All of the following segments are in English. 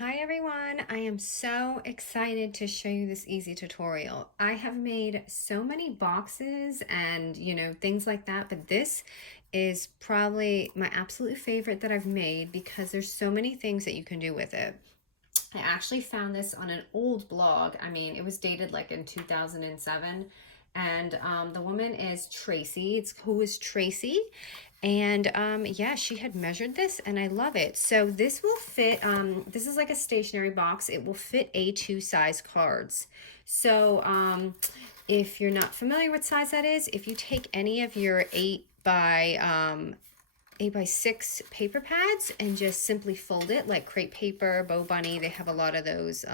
Hi everyone, I am so excited to show you this easy tutorial. I have made so many boxes and things like that, but this is probably my absolute favorite that I've made because there's so many things that you can do with it. I actually found this on an old blog. I mean, it was dated like in 2007. And the woman is Tracy. Who is Tracy? And yeah, she had measured this and I love it. So this will fit, this is like a stationary box. It will fit A2 size cards. So if you're not familiar with size that is, if you take any of your 8x6 paper pads and just simply fold it like crepe paper, Bow Bunny. They have a lot of those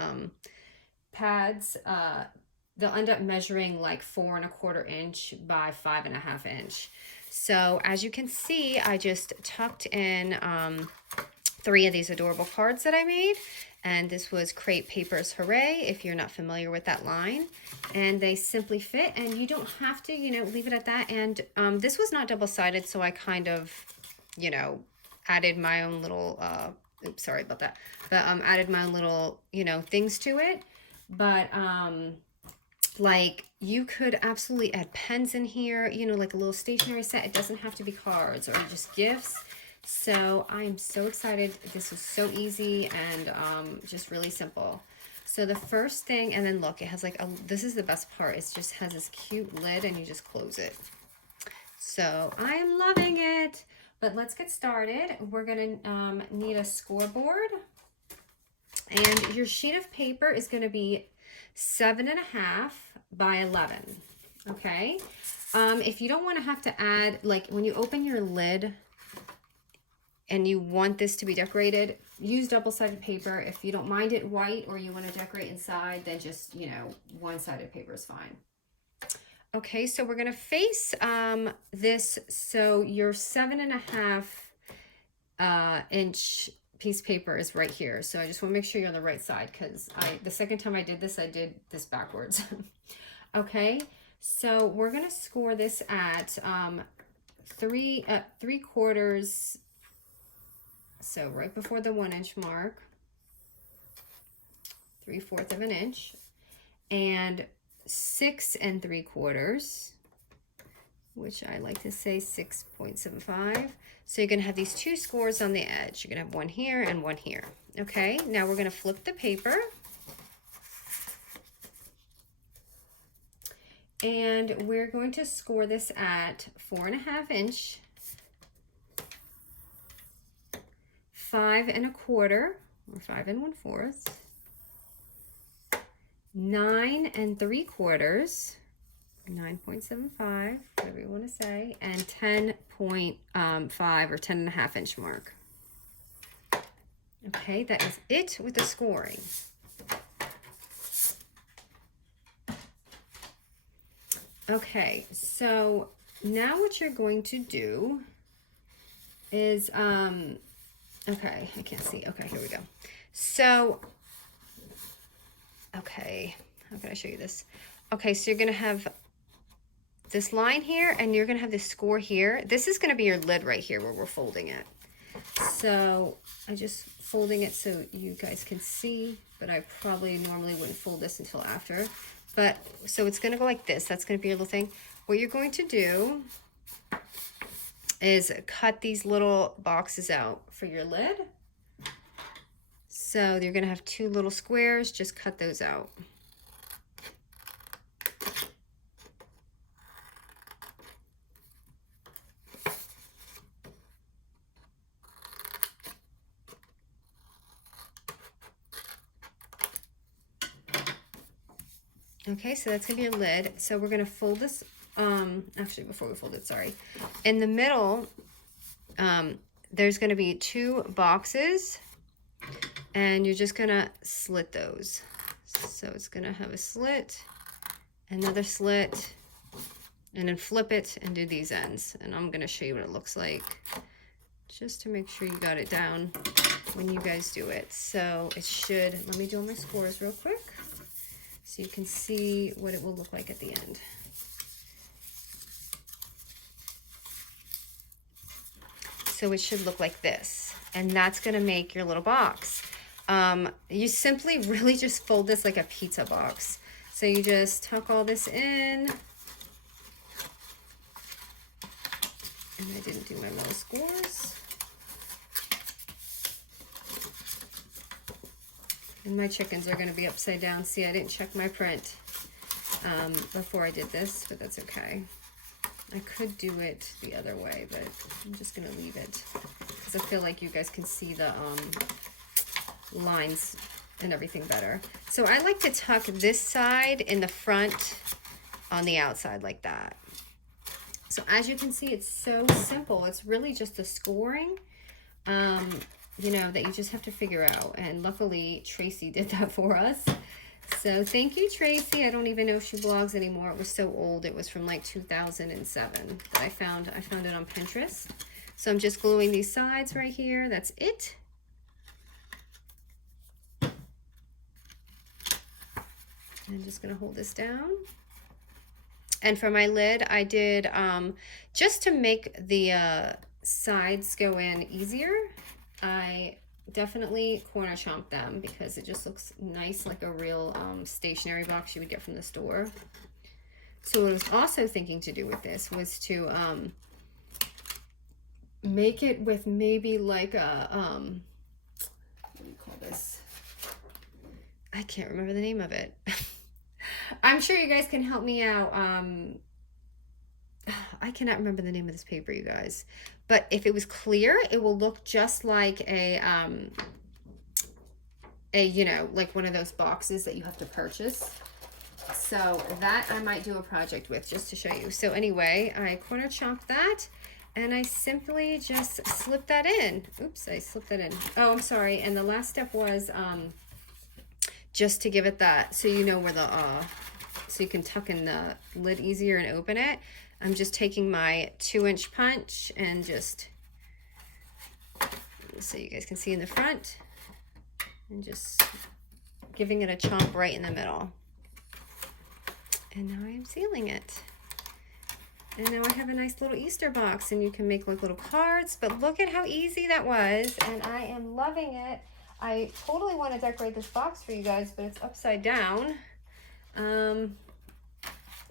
pads. They'll end up measuring like 4¼ inch by 5½ inch. So as you can see, I just tucked in 3 of these adorable cards that I made. And this was Crepe Paper's Hooray, if you're not familiar with that line. And they simply fit, and you don't have to, leave it at that. And this was not double-sided, so I kind of, added my own little, oops, sorry about that. But added my own little, things to it. But like you could absolutely add pens in here, like a little stationery set. It doesn't have to be cards or just gifts. So I'm so excited. This is so easy and just really simple. So the first thing, and then look, it has like this is the best part. It just has this cute lid and you just close it. So I am loving it. But let's get started. We're gonna need a scoreboard, and your sheet of paper is gonna be 7½ by 11. Okay. If you don't want to have to add, like when you open your lid and you want this to be decorated, use double-sided paper. If you don't mind it white or you want to decorate inside, then just, one-sided paper is fine. Okay, so we're going to face this. So your 7½ inch piece of paper is right here. So I just want to make sure you're on the right side because the second time I did this backwards. Okay, so we're going to score this at 3/4. So right before the 1 inch mark, 3/4 of an inch, and 6 3/4, which I like to say 6.75. So you're going to have these 2 scores on the edge. You're going to have one here and one here. Okay, now we're going to flip the paper. And we're going to score this at 4½ inch, 5¼ or 5¼ 9 3/4, 9.75, whatever you want to say, and 10.5 or 10½ inch mark. Okay, that is it with the scoring. Okay, so now what you're going to do is, okay, I can't see. Okay, here we go. So, okay, how can I show you this? Okay, so you're going to have this line here, and you're going to have this score here. This is going to be your lid right here where we're folding it. So I'm just folding it so you guys can see, but I probably normally wouldn't fold this until after. But so it's going to go like this. That's going to be your little thing. What you're going to do is cut these little boxes out for your lid. So you're going to have 2 little squares. Just cut those out. Okay, so that's gonna be your lid. So we're gonna fold this, actually before we fold it, sorry. In the middle, there's gonna be 2 boxes and you're just gonna slit those. So it's gonna have a slit, another slit, and then flip it and do these ends. And I'm gonna show you what it looks like just to make sure you got it down when you guys do it. So it should, let me do all my scores real quick, so you can see what it will look like at the end. So it should look like this, and that's gonna make your little box. You simply really just fold this like a pizza box. So you just tuck all this in. And I didn't do my little scores. And my chickens are going to be upside down. See, I didn't check my print before I did this, but that's okay. I could do it the other way, but I'm just going to leave it because I feel like you guys can see the lines and everything better. So I like to tuck this side in the front on the outside like that. So as you can see, it's so simple. It's really just a scoring, you know, that you just have to figure out. And luckily, Tracy did that for us. So thank you, Tracy. I don't even know if she blogs anymore. It was so old. It was from like 2007 that I found it on Pinterest. So I'm just gluing these sides right here. That's it. I'm just going to hold this down. And for my lid, I did, just to make the sides go in easier, I definitely corner chomp them because it just looks nice, like a real stationery box you would get from the store. So what I was also thinking to do with this was to make it with maybe like a, what do you call this? I can't remember the name of it. I'm sure you guys can help me out. I cannot remember the name of this paper, you guys. But if it was clear, it will look just like a you know, like one of those boxes that you have to purchase. So that I might do a project with just to show you. So anyway, I corner chomp that and I simply just slip that in. Oops, I slipped that in. Oh, I'm sorry. And the last step was just to give it that, so you know where the, so you can tuck in the lid easier and open it. I'm just taking my 2-inch punch and just, so you guys can see in the front, and just giving it a chomp right in the middle. And now I am sealing it. And now I have a nice little Easter box, and you can make like little cards, but look at how easy that was, and I am loving it. I totally want to decorate this box for you guys, but it's upside down.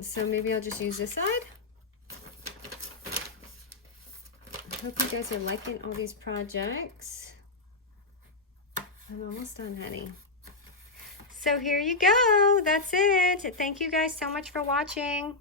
So maybe I'll just use this side. I hope you guys are liking all these projects. I'm almost done, honey. So here you go. That's it. Thank you guys so much for watching.